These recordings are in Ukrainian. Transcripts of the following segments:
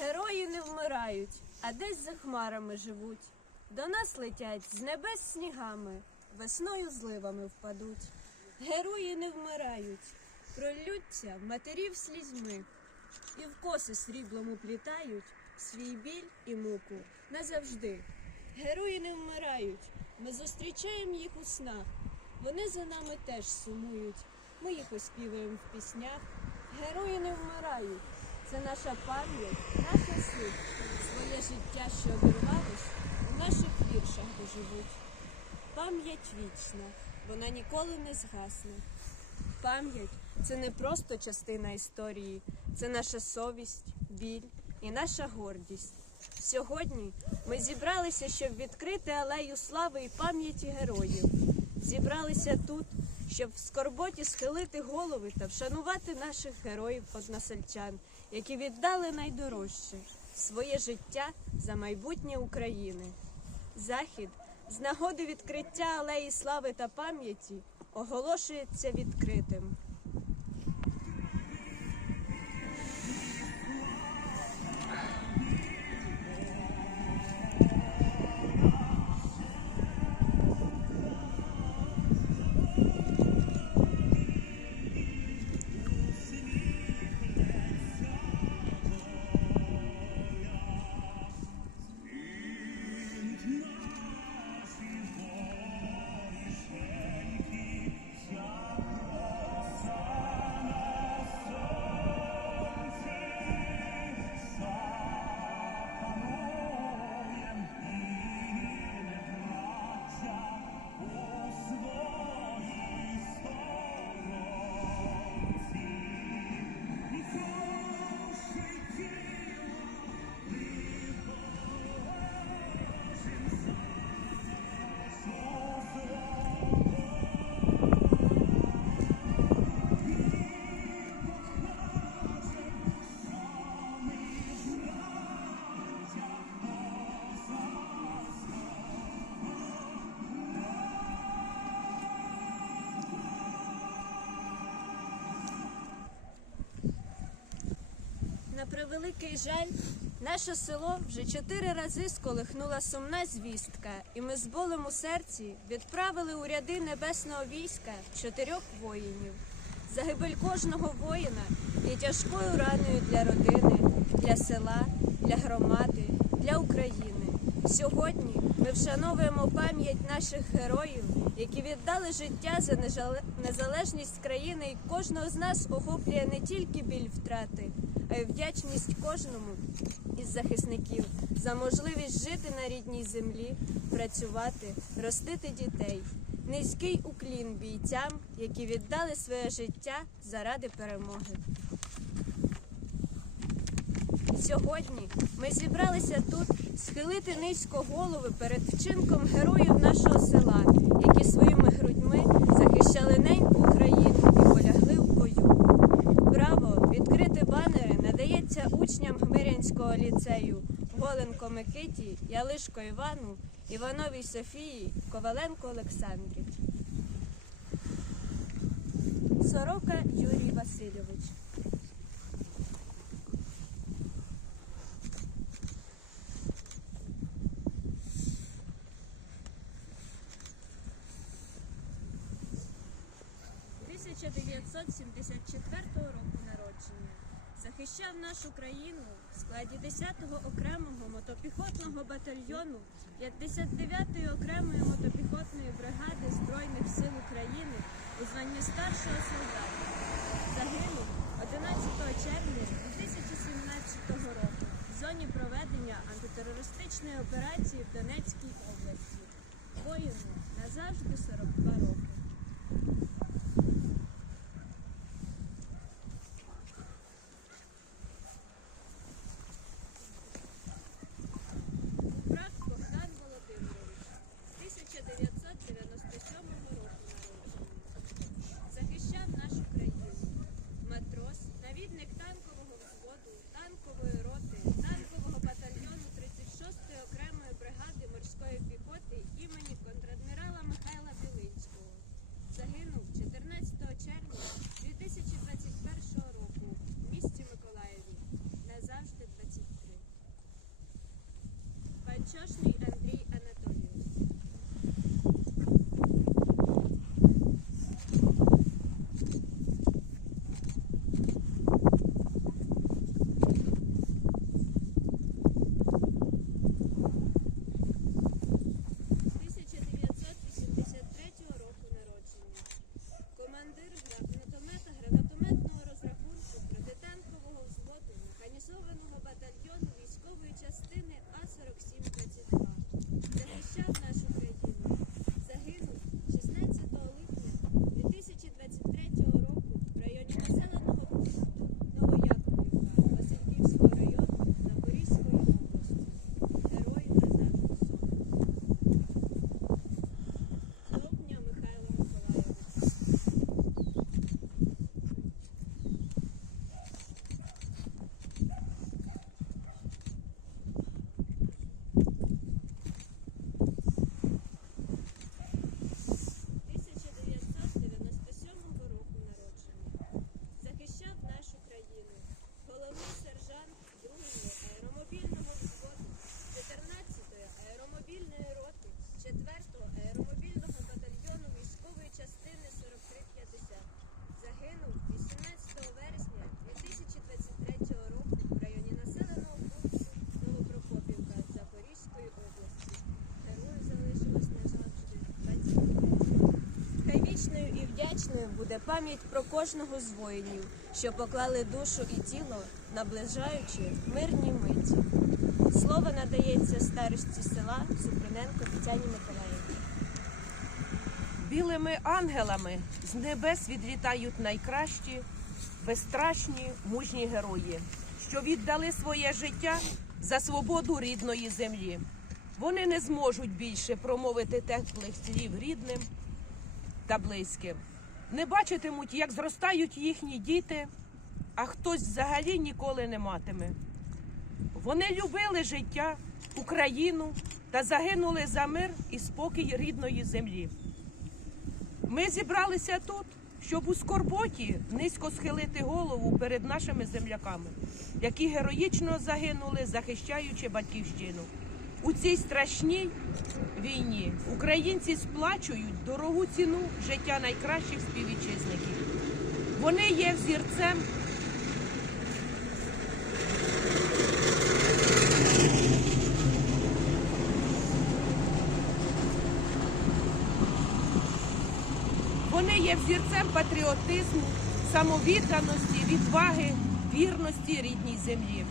Герої не вмирають, а десь за хмарами живуть. До нас летять з небес снігами, весною зливами впадуть. Герої не вмирають, пролються матерів слізьми, і в коси сріблом уплітають свій біль і муку назавжди. Герої не вмирають, ми зустрічаємо їх у снах. Вони за нами теж сумують, ми їх оспівуємо в піснях. Герої не вмирають, це наша пам'ять, наша суть, своє життя, що обірвалось, у наших віршах доживуть. Пам'ять вічна, вона ніколи не згасне. Пам'ять це не просто частина історії, це наша совість, біль і наша гордість. Сьогодні ми зібралися, щоб відкрити алею слави і пам'яті героїв. Зібралися тут, щоб в скорботі схилити голови та вшанувати наших героїв односельчан, які віддали найдорожче своє життя за майбутнє України. Захід з нагоди відкриття алеї слави та пам'яті оголошується відкритим. Превеликий жаль, наше село вже чотири рази сколихнула сумна звістка, і ми з болем у серці відправили у ряди небесного війська чотирьох воїнів. Загибель кожного воїна є тяжкою раною для родини, для села, для громади, для України. Сьогодні ми вшановуємо пам'ять наших героїв, які віддали життя за незалежність країни, і кожного з нас охоплює не тільки біль втрати, вдячність кожному із захисників за можливість жити на рідній землі, працювати, ростити дітей. Низький уклін бійцям, які віддали своє життя заради перемоги. Сьогодні ми зібралися тут схилити низько голови перед вчинком героїв нашого села, які своїми грудьми захищали неньку Україну і полягли в бою. Право відкрити банери надається учням Гмирянського ліцею Голенко Микиті, Ялишко Івану, Івановій Софії, Коваленко Олександрі. Сорока Юрій Васильович. – 1974 року народження. Захищав нашу країну в складі 10-го окремого мотопіхотного батальйону 59-ї окремої мотопіхотної бригади Збройних сил України у званні старшого солдата. Загинув 11 червня 2017 року в зоні проведення антитерористичної операції в Донецькій області. Воїну church name. Буде пам'ять про кожного з воїнів, що поклали душу і тіло, наближаючи мирні миті. Слово надається старості села Супруненко Тетяні Миколаївні. Білими ангелами з небес відлітають найкращі, безстрашні, мужні герої, що віддали своє життя за свободу рідної землі. Вони не зможуть більше промовити теплих слів рідним та близьким. Не бачитимуть, як зростають їхні діти, а хтось взагалі ніколи не матиме. Вони любили життя, Україну та загинули за мир і спокій рідної землі. Ми зібралися тут, щоб у скорботі низько схилити голову перед нашими земляками, які героїчно загинули, захищаючи батьківщину. У цій страшній війні українці сплачують дорогу ціну життя найкращих співвітчизників. Вони є взірцем Вони є взірцем патріотизму, самовідданості, відваги, вірності рідній землі.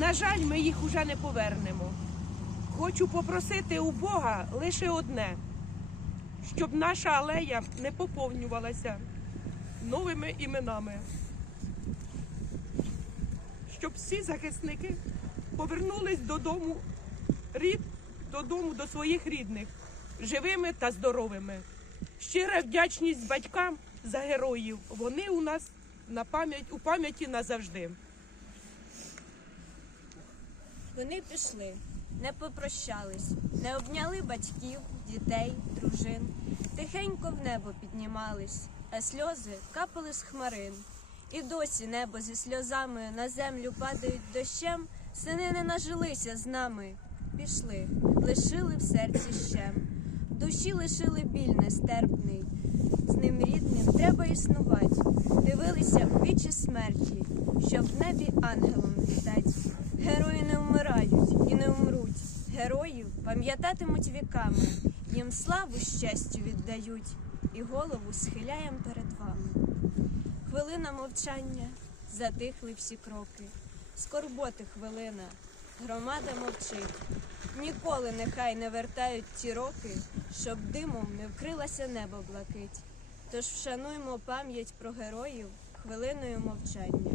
На жаль, ми їх уже не повернемо. Хочу попросити у Бога лише одне, щоб наша алея не поповнювалася новими іменами, щоб всі захисники повернулись додому, рід, додому до своїх рідних, живими та здоровими. Щира вдячність батькам за героїв. Вони у нас на пам'ять у пам'яті назавжди. Вони пішли, не попрощались, не обняли батьків, дітей, дружин. Тихенько в небо піднімались, а сльози капали з хмарин. І досі небо зі сльозами на землю падають дощем. Сини не нажилися з нами. Пішли, лишили в серці щем. Душі лишили біль нестерпний. З ним рідним треба існувати. Дивилися у вічі смерті, щоб в небі ангелом літать. Герої не вмирають і не вмруть. Героїв пам'ятатимуть віками, їм славу щастю віддають, і голову схиляєм перед вами. Хвилина мовчання, затихли всі кроки. Скорботи хвилина, громада мовчить. Ніколи нехай не вертають ті роки, щоб димом не вкрилася небо блакить. Тож вшануймо пам'ять про героїв хвилиною мовчання.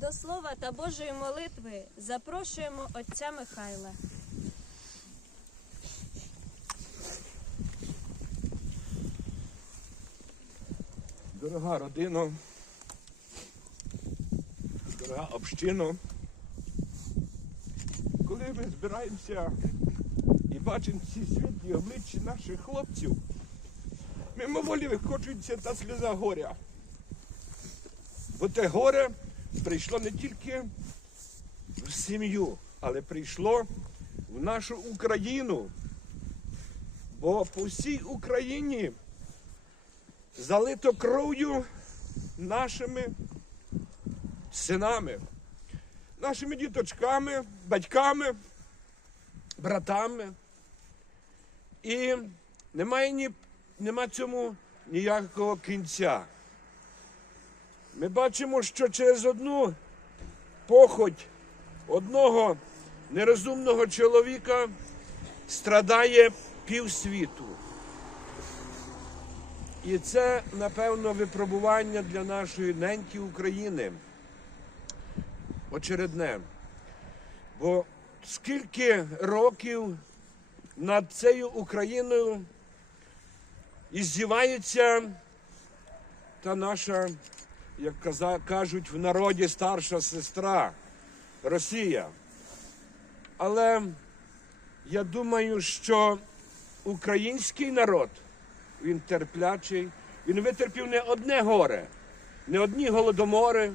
До слова та Божої молитви запрошуємо отця Михайла. Дорога родино, дорога общино, коли ми збираємося і бачимо ці світлі обличчя наших хлопців, мимоволі вихочується та сльоза горя. Бо те горе прийшло не тільки в сім'ю, але прийшло в нашу Україну. Бо по всій Україні залито кров'ю нашими синами, нашими діточками, батьками, братами. І немає ні, нема цьому ніякого кінця. Ми бачимо, що через одну похоть одного нерозумного чоловіка страдає півсвіту. І це, напевно, випробування для нашої неньки України. Очередне. Бо скільки років над цією Україною І здівається та наша, як кажуть в народі, старша сестра Росія. Але я думаю, що український народ, він терплячий, він витерпів не одне горе, не одні голодомори,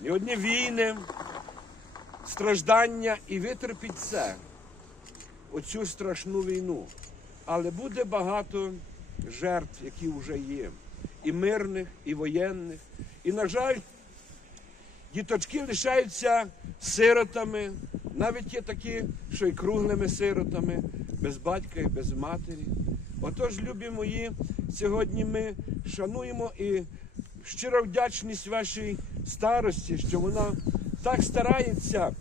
не одні війни, страждання і витерпіть це, оцю страшну війну. Але буде багато жертв, які вже є, і мирних, і воєнних. І, на жаль, діточки лишаються сиротами, навіть є такі, що й круглими сиротами, без батька і без матері. Отож, любі мої, сьогодні ми шануємо і щира вдячність вашій старості, що вона так старається,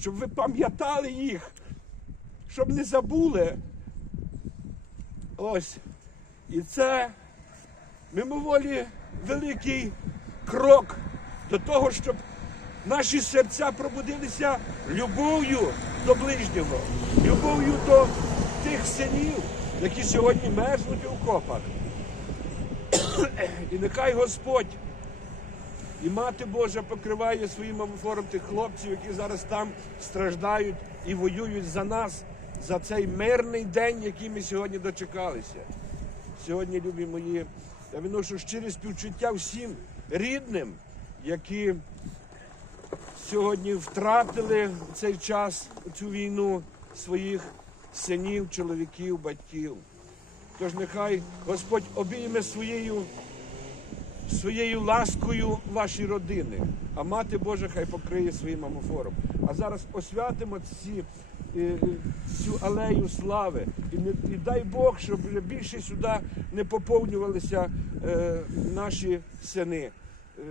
щоб ви пам'ятали їх, щоб не забули. Ось. І це мимоволі великий крок до того, щоб наші серця пробудилися любов'ю до ближнього, любов'ю до тих синів, які сьогодні мерзнуть у копах. І нехай Господь і Мати Божа покриває своїм амофором тих хлопців, які зараз там страждають і воюють за нас, за цей мирний день, який ми сьогодні дочекалися. Сьогодні, любі мої, я виношу щире співчуття всім рідним, які сьогодні втратили в цей час цю війну своїх синів, чоловіків, батьків. Тож нехай Господь обійме своєю своєю ласкою ваші родини, а мати Божа хай покриє своїм амофором. А зараз освятимо ці, цю алею слави. І, не, і дай Бог, щоб більше сюди не поповнювалися е, наші сини. Е,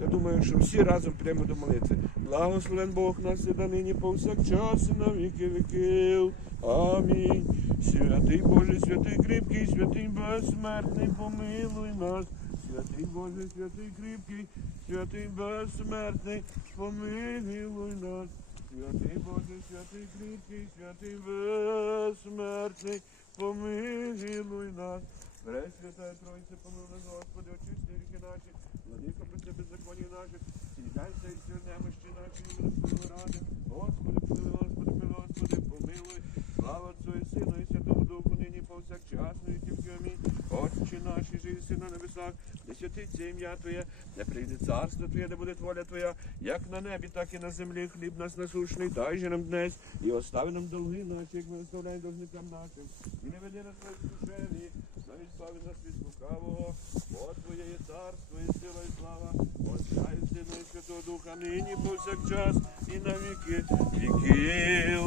Я думаю, що всі разом підемо до молитви. Благословен Бог нас і нині повсякчас і на віки віків. Амінь. Святий Боже, святий кріпкий, святий безсмертний, помилуй нас. Святий Боже, святий кріпкий, святий безсмертний, помилуй нас. Святий Боже, святий кріпкий, святий безсмертний, помилуй нас. Пресвятая Тройця, помилуй Господи, очисти ріки наші, владико про беззаконні наших, сідайся і сьогодні немощі наші, милостивої ради. Господи, помилуй, Господи, помилуй, Господи, помилуй. Слава Отцю і Сину і Святому Духу, нині повсякчас, і тільки амінь. Отче наш, і жиси на небесах, де святиться ім'я Твоє, де прийде царство Твоє, де буде воля Твоя, як на небі, так і на землі. Хліб нас насушний, дай же нам днес, і остави нам долги наші, як ми оставляємо должникам нашим. І не веди нас на іскушені, навіть слави нас від лукавого, бо Твоє є царство, і сила, і слава, Отця і і Святого Духа, нині повсякчас, і на віки віків.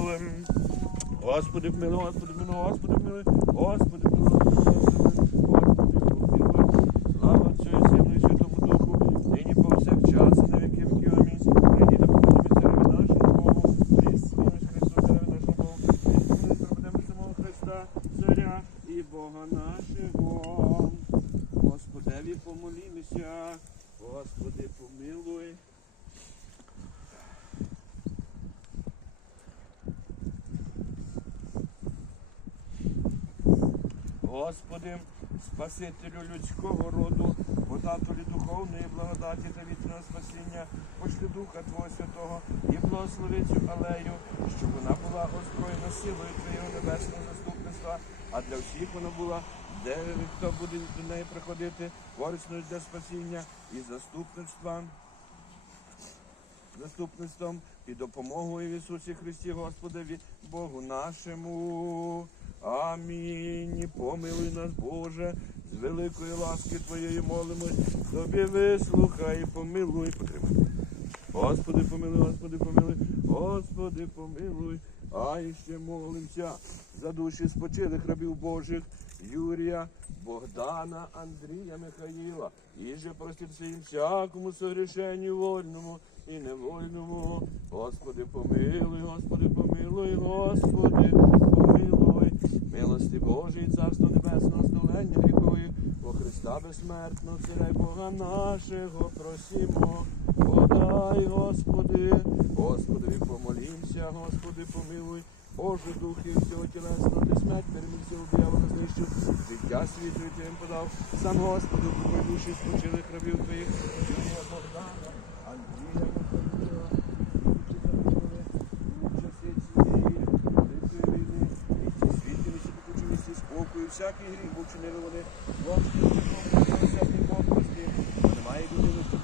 Господи, помилуй, Господи, помилуй, Господи, помилуй, Господи, помилуй, Господи, помилуй. Слава Отцю і Сину і Святому Духу, нині повсякчас і на віки віків. Амінь. Прийди та поклонимося Цареві нашому Богу, Христос, Христос, Цареві нашому Богу. Прийди, пропадемо самого Христа, Царя і Бога нашого. Господеві помолімося, Господи, помилуй. Господи, Спасителю людського роду, подателю духовної благодаті та вічного спасіння, пошли Духа Твого Святого і благослови цю алею, щоб вона була озброєна силою Твоєго небесного заступництва, а для всіх вона була, де хто буде до неї приходити, корисною для спасіння і заступництва заступництвом і допомогою в Ісусі Христі Господові, Богу нашому. Амінь. Помилуй нас, Боже, з великої ласки Твоєї молимось, тобі вислухай, помилуй, потримай. Господи, помилуй, Господи, помилуй, Господи, помилуй, а іще молимося за душі спочилих рабів Божих, Юрія, Богдана, Андрія, Михаїла, і же проститься їм всякому согрішенню вольному і невольному. Господи, помилуй, Господи, помилуй, Господи, помилуй, милости Божої, Царство Небесного, здолення гріхові, о Христа безсмертного, Царя Бога нашого, просімо, подай, Господи, Господи, помолімся, Господи, помилуй, Боже духи всього тілесного, ти смерть переміг всього диявола життя світу і ти подав. Сам Господи, упокой душі спочили храбів твоїх, Юрія Богдана, Андрія світі спокою, всякий гріх, бо вчинили вони, Господи, всякий Бог прости, бо немає людини, що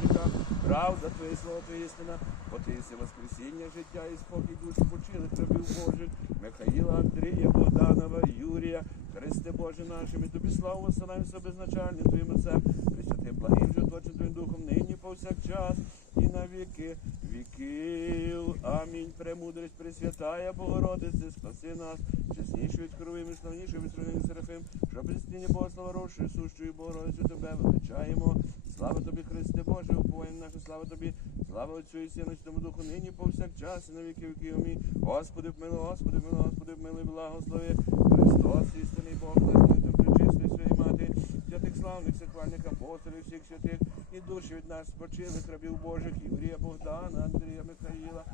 гріха, правда, Твоє слово, Твоє істина, бо воскресіння, життя і спокій душі почили, рабів Божих, Михаїла, Андрія, Богданова, Юрія, Христе Боже нашим, і Тобі славу висилаємося безначальним Твоїм Отцем, Пресвятим благим житочим Твоїм Духом, нині повсякчас і на віки віків. Амінь. Премудрість Пресвятая Богородице, спаси нас, чеснішу від кровим і славнішу від сравнення Серафим, що престіння Бога слава рощою, сущою Богородицю Тебе величаємо. Слава тобі, Христе Боже, уповання наше, слава тобі, слава Отцю і Сину, Святому Духу, нині повсякчас і на віки віків. Амінь. Господи, помилуй, Господи, помилуй, Господи, помилуй, благослови. Христос, істинний Бог, ти причистий своїй мати, святих славних, сихвальних апостолів, всіх святих, і душі від нас спочилих рабів Божих, Юрія Богдана, Андрія Михаїла.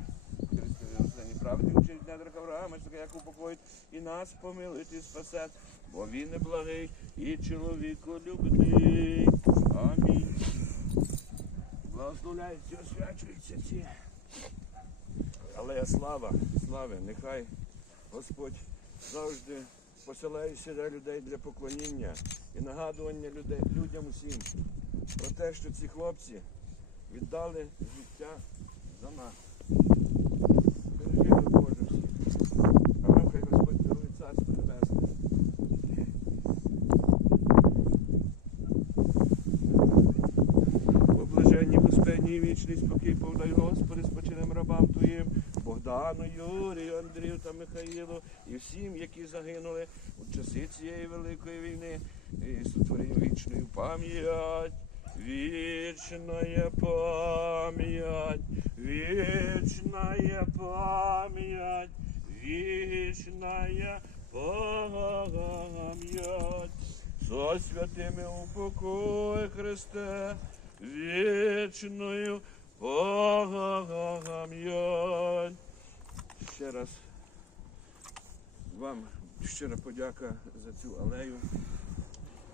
Христові праведні вчить недра Авраама, як упокоїть і нас помилить і спасе, бо він не благий і чоловіколюбний. Амінь. Благословляються, освячуються ці. Але слава, слави, нехай Господь завжди посилає сюди людей для поклоніння і нагадування людей, людям усім про те, що ці хлопці віддали життя за нас. Бережи Боже всіх. А нам хай Господь дарує царство небесне. О блаженні, безпечні і вічний спокій повдай, Господи, спочинем рабам Твоїм, Богдану, Юрію, Андрію та Михаїлу і всім, які загинули у часи цієї великої війни, і сотворив вічною пам'ять. Вечная память, вечная память, вечная память. Со святими упокой Христе, вечною пам'ять. Ще раз вам щира подяка за цю алею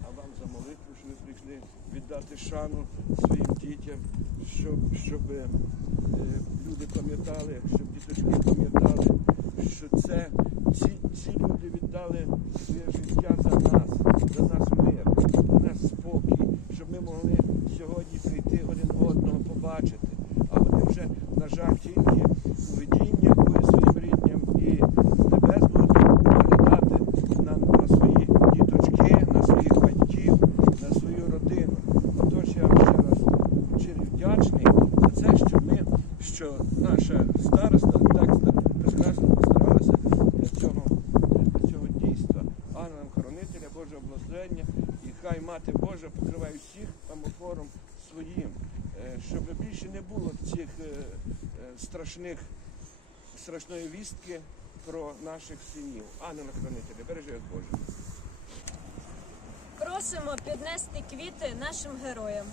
а вам за молитву, що ви прийшли віддати шану своїм дітям, щоб, щоб е, люди пам'ятали, щоб діточки пам'ятали, що це ці, ці люди віддали своє життя за нас, за наш мир, за наш спокій, щоб ми могли сьогодні побачити. А вони вже, на жаль, тільки у видіння були своїм рідням і з небес будуть поглядати на, на свої діточки, на своїх батьків, на свою родину. Отож я вам ще раз щиро вдячний за це, що ми, що наша староста так прекрасно постаралася для цього, для цього дійства. Ангелам хоронителя, Божого благословення, і хай мати Божа покриває всіх амофором своїм, е, щоб більше не було цих е, е, страшних страшної вістки про наших синів. Ангела хранителя, бережи вас Боже. Просимо піднести квіти нашим героям.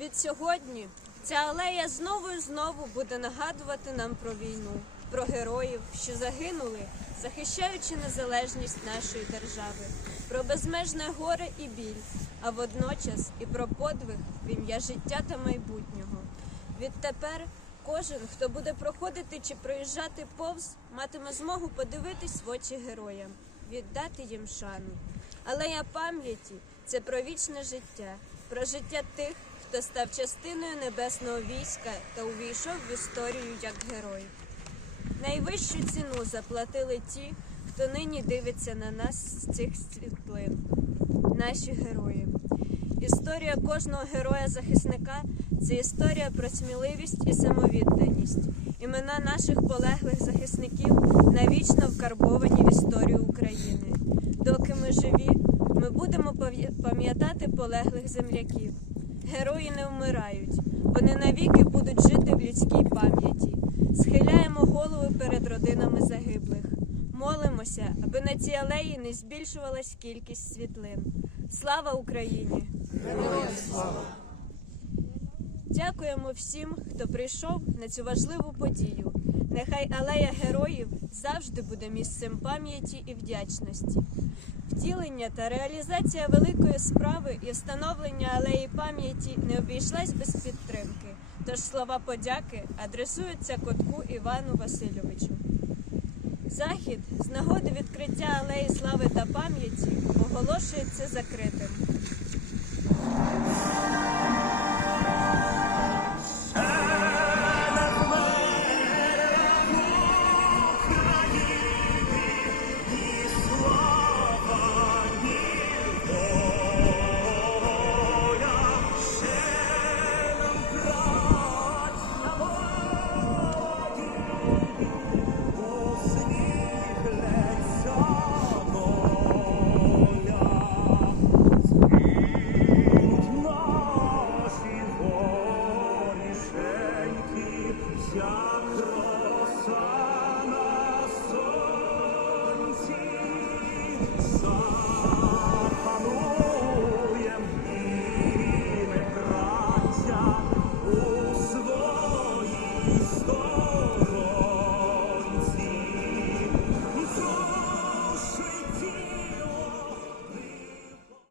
Від сьогодні ця алея знову і знову буде нагадувати нам про війну, про героїв, що загинули, захищаючи незалежність нашої держави, про безмежне горе і біль, а водночас і про подвиг в ім'я життя та майбутнього. Відтепер кожен, хто буде проходити чи проїжджати повз, матиме змогу подивитись в очі героям, віддати їм шану. Алея пам'яті це про вічне життя, про життя тих, хто став частиною небесного війська та увійшов в історію як герой. Найвищу ціну заплатили ті, хто нині дивиться на нас з цих світлин, наші герої. Історія кожного героя-захисника це історія про сміливість і самовідданість. Імена наших полеглих захисників навічно вкарбовані в історію України. Доки ми живі, ми будемо пам'ятати полеглих земляків. Герої не вмирають, вони навіки будуть жити в людській пам'яті. Схиляємо голови перед родинами загиблих. Молимося, аби на цій алеї не збільшувалась кількість світлин. Слава Україні! Дякуємо всім, хто прийшов на цю важливу подію. Нехай алея героїв завжди буде місцем пам'яті і вдячності. Втілення та реалізація великої справи і встановлення алеї пам'яті не обійшлась без підтримки. Тож слова подяки адресуються котку Івану Васильовичу. Захід з нагоди відкриття алеї слави та пам'яті оголошується закритим.